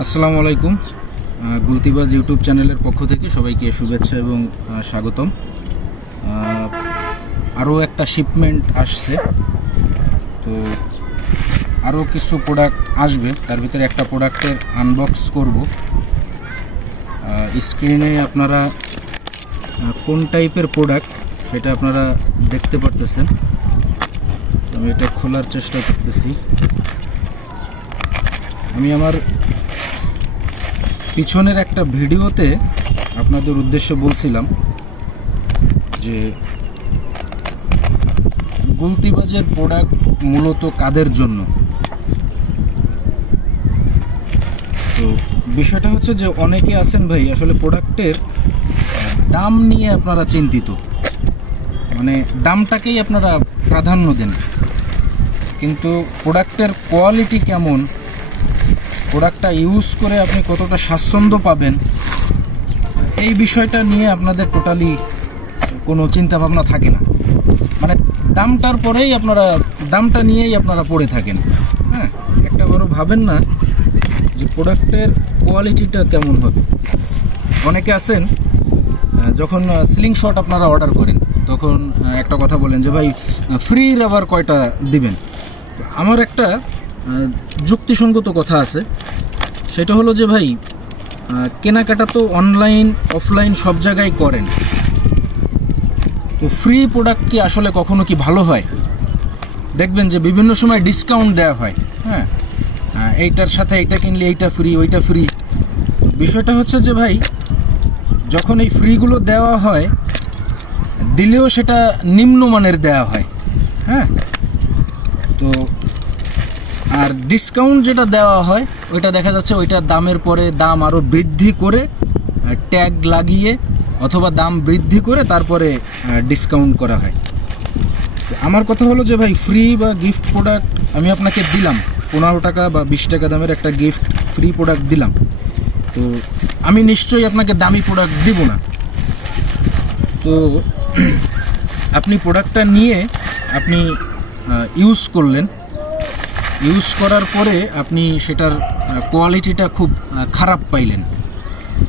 আসসালামু আলাইকুম। গুলতিবাজ ইউটিউব চ্যানেলের পক্ষ থেকে সবাইকে শুভেচ্ছা এবং স্বাগতম। আরও একটা শিপমেন্ট আসছে, তো আরও কিছু প্রোডাক্ট আসবে, তার ভিতরে একটা প্রোডাক্টের আনবক্স করব। স্ক্রিনে আপনারা কোন টাইপের প্রোডাক্ট সেটা আপনারা দেখতে পারতেছেন। আমি এটা খোলার চেষ্টা করতেছি। আমি আমার পিছনের একটা ভিডিওতে আপনাদের উদ্দেশ্যে বলছিলাম যে গুলতিবাজের প্রোডাক্ট মূলত কাদের জন্য। তো বিষয়টা হচ্ছে যে অনেকে আছেন ভাই, আসলে প্রোডাক্টের দাম নিয়ে আপনারা চিন্তিত, মানে দামটাকেই আপনারা প্রাধান্য দেন, কিন্তু প্রোডাক্টের কোয়ালিটি কেমন, প্রোডাক্টটা ইউজ করে আপনি কতটা স্বাচ্ছন্দ্য পাবেন, এই বিষয়টা নিয়ে আপনাদের টোটালি কোনো চিন্তাভাবনা থাকে না। মানে দামটার পরেই আপনারা দামটা নিয়েই আপনারা পড়ে থাকেন। হ্যাঁ, একটা বড় ভাবেন না যে প্রোডাক্টের কোয়ালিটিটা কেমন হবে। অনেকে আছেন যখন স্লিং শট আপনারা অর্ডার করেন তখন একটা কথা বলেন যে ভাই ফ্রি রাবার কয়টা দিবেন। আমার একটা যুক্তিসঙ্গত কথা আছে, সেটা হলো যে ভাই কেনাকাটা তো অনলাইন অফলাইন সব জায়গায় করেন, তো ফ্রি প্রোডাক্ট কি আসলে কখনো কি ভালো হয়? দেখবেন যে বিভিন্ন সময় ডিসকাউন্ট দেওয়া হয়। হ্যাঁ, এইটার সাথে এইটা কিনলে এইটা ফ্রি, ওইটা ফ্রি। বিষয়টা হচ্ছে যে ভাই যখন এই ফ্রিগুলো দেওয়া হয়, দিলেও সেটা নিম্নমানের দেওয়া হয়। হ্যাঁ, তো আর ডিসকাউন্ট যেটা দেওয়া হয় ওইটা দেখা যাচ্ছে ওইটার দামের পরে দাম আরও বৃদ্ধি করে ট্যাগ লাগিয়ে অথবা দাম বৃদ্ধি করে তারপরে ডিসকাউন্ট করা হয়। তো আমার কথা হলো যে ভাই ফ্রি বা গিফট প্রোডাক্ট আমি আপনাকে দিলাম, 15 টাকা বা 20 টাকা দামের একটা গিফট ফ্রি প্রোডাক্ট দিলাম, তো আমি নিশ্চয়ই আপনাকে দামি প্রোডাক্ট দিব না। তো আপনি প্রোডাক্টটা নিয়ে আপনি ইউজ করলেন, ইউজ করার পরে আপনি সেটার কোয়ালিটিটা খুব খারাপ পাইলেন,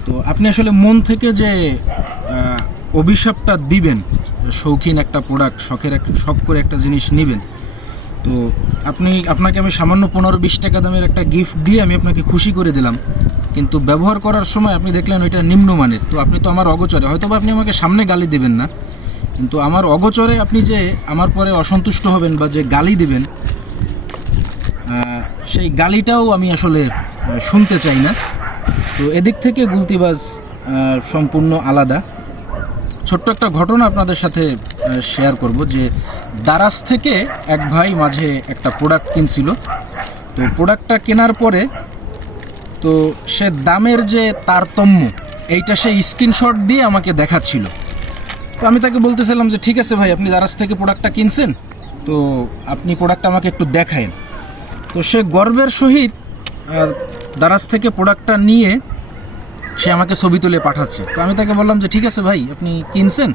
তো আপনি আসলে মন থেকে যে অভিশাপটা দিবেন, শৌখিন একটা প্রোডাক্ট, শখ করে একটা জিনিস নেবেন, তো আপনাকে আমি সামান্য 15-20 টাকা দামের একটা গিফট দিয়ে আমি আপনাকে খুশি করে দিলাম, কিন্তু ব্যবহার করার সময় আপনি দেখলেন ওইটা নিম্নমানের। তো আপনি তো আমার অগোচরে, হয়তো বা আপনি আমাকে সামনে গালি দেবেন না, কিন্তু আমার অগোচরে আপনি যে আমার পরে অসন্তুষ্ট হবেন বা যে গালি দিবেন, সেই গালিটাও আমি আসলে শুনতে চাই না। তো এদিক থেকে গুলতিবাজ সম্পূর্ণ আলাদা। ছোট্ট একটা ঘটনা আপনাদের সাথে শেয়ার করব যে দারাজ থেকে এক ভাই মাঝে একটা প্রোডাক্ট কিনছিল। তো প্রোডাক্টটা কেনার পরে তো সে দামের যে তারতম্য এইটা সে স্ক্রিনশট দিয়ে আমাকে দেখাচ্ছিল। তো আমি তাকে বলতেছিলাম যে ঠিক আছে ভাই, আপনি দারাজ থেকে প্রোডাক্টটা কিনছেন, তো আপনি প্রোডাক্টটা আমাকে একটু দেখায়েন। তো সে গর্বের সহিত দারাজ থেকে প্রোডাক্টটা নিয়ে সে আমাকে ছবি তুলে পাঠাচ্ছে। তো আমি তাকে বললাম যে ঠিক আছে ভাই, আপনি কিনছেন,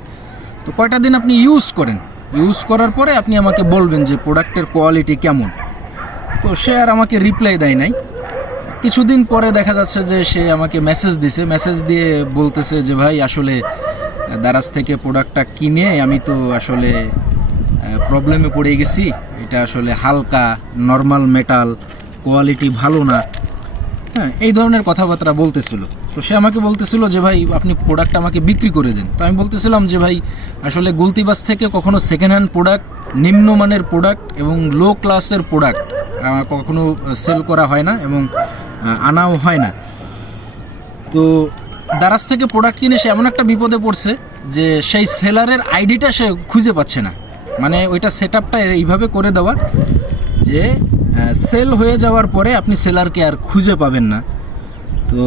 তো কয়টা দিন আপনি ইউজ করেন, ইউজ করার পরে আপনি আমাকে বলবেন যে প্রোডাক্টের কোয়ালিটি কেমন। তো সে আর আমাকে রিপ্লাই দেয় নাই। কিছুদিন পরে দেখা যাচ্ছে যে সে আমাকে মেসেজ দিছে, মেসেজ দিয়ে বলতেছে যে ভাই আসলে দারাজ থেকে প্রোডাক্টটা কিনে আমি তো আসলে প্রবলেমে পড়ে গেছি, এটা আসলে হালকা নর্মাল মেটাল, কোয়ালিটি ভালো না। হ্যাঁ, এই ধরনের কথাবার্তা বলতেছিল। তো সে আমাকে বলতেছিল যে ভাই আপনি প্রোডাক্ট আমাকে বিক্রি করে দেন। তো আমি বলতেছিলাম যে ভাই আসলে গুলতিবাজ থেকে কখনো সেকেন্ড হ্যান্ড প্রোডাক্ট, নিম্নমানের প্রোডাক্ট এবং লো ক্লাসের প্রোডাক্ট কখনো সেল করা হয় না এবং আনাও হয় না। তো দারাজ থেকে প্রোডাক্ট কিনে সে এমন একটা বিপদে পড়ছে যে সেই সেলারের আইডিটা সে খুঁজে পাচ্ছে না। মানে ওইটা সেট আপটা এইভাবে করে দেওয়া যে সেল হয়ে যাওয়ার পরে আপনি সেলারকে আর খুঁজে পাবেন না। তো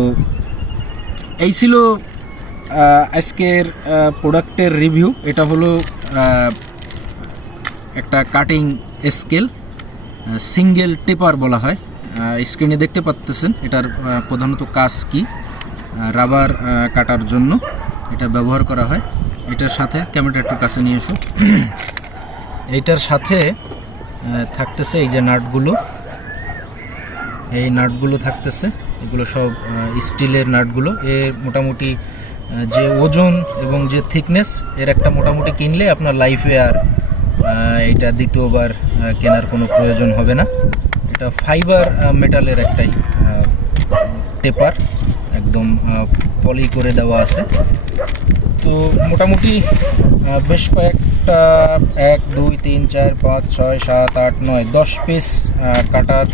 এই ছিল আজকের প্রোডাক্টের রিভিউ। এটা হলো একটা কাটিং স্কেল, সিঙ্গেল টেপার বলা হয়। স্ক্রিনে দেখতে পাচ্ছেন এটার প্রধানত কাজ কি, রাবার কাটার জন্য এটা ব্যবহার করা হয়। এটার সাথে ক্যামেরাটা একটু কাছে নিয়ে এসো। এইটার সাথে থাকতেছে এই যে নাটগুলো, এই নাটগুলো থাকতেছে। এগুলো সব স্টিলের নাটগুলো। মোটামুটি যে ওজন এবং যে থিকনেস এর একটা মোটামুটি কিনলে আপনার লাইফে আর এটা দ্বিতীয়বার কেনার কোনো প্রয়োজন হবে না। এটা ফাইবার মেটালের একটাই টেপার, একদম পলি করে দেওয়া আছে। তো মোটামুটি বেশ কয়েকটা 1 2 3 4 5 6 7 8 9 10 পিস কাটার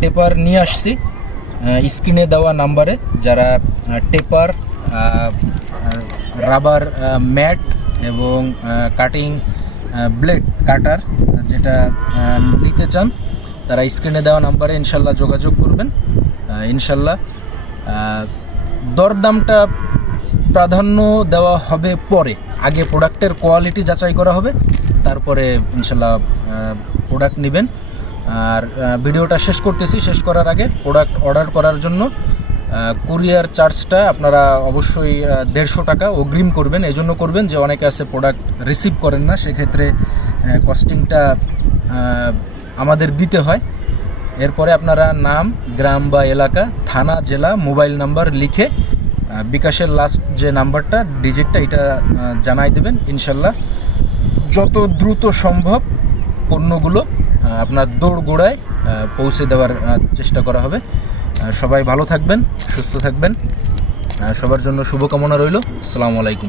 টেপার নিয়ে আসছি স্ক্রিনে দেওয়া নাম্বারে। যারা টেপার, রাবার ম্যাট এবং কাটিং ব্লেড কাটার যেটা নিতে চান, তারা স্ক্রিনে দেওয়া নাম্বারে ইনশাল্লাহ যোগাযোগ করবেন। ইনশাল্লাহ দরদামটা প্রাধান্য দেওয়া হবে পরে, আগে প্রোডাক্টের কোয়ালিটি যাচাই করা হবে, তারপরে ইনশাল্লাহ প্রোডাক্ট নেবেন। আর ভিডিওটা শেষ করতেছি, শেষ করার আগে প্রোডাক্ট অর্ডার করার জন্য কুরিয়ার চার্জটা আপনারা অবশ্যই 150 টাকা অগ্রিম করবেন। এই জন্য করবেন যে অনেকে আছে প্রোডাক্ট রিসিভ করেন না, সেক্ষেত্রে কস্টিংটা আমাদের দিতে হয়। এরপরে আপনারা নাম, গ্রাম বা এলাকা, থানা, জেলা, মোবাইল নাম্বার লিখে বিকাশের লাস্ট যে নাম্বারটা ডিজিটটা এটা জানাই দেবেন। ইনশাল্লাহ যত দ্রুত সম্ভব পণ্যগুলো আপনার দোরগোড়ায় পৌঁছে দেওয়ার চেষ্টা করা হবে। সবাই ভালো থাকবেন, সুস্থ থাকবেন, সবার জন্য শুভকামনা রইল। আসসালামু আলাইকুম।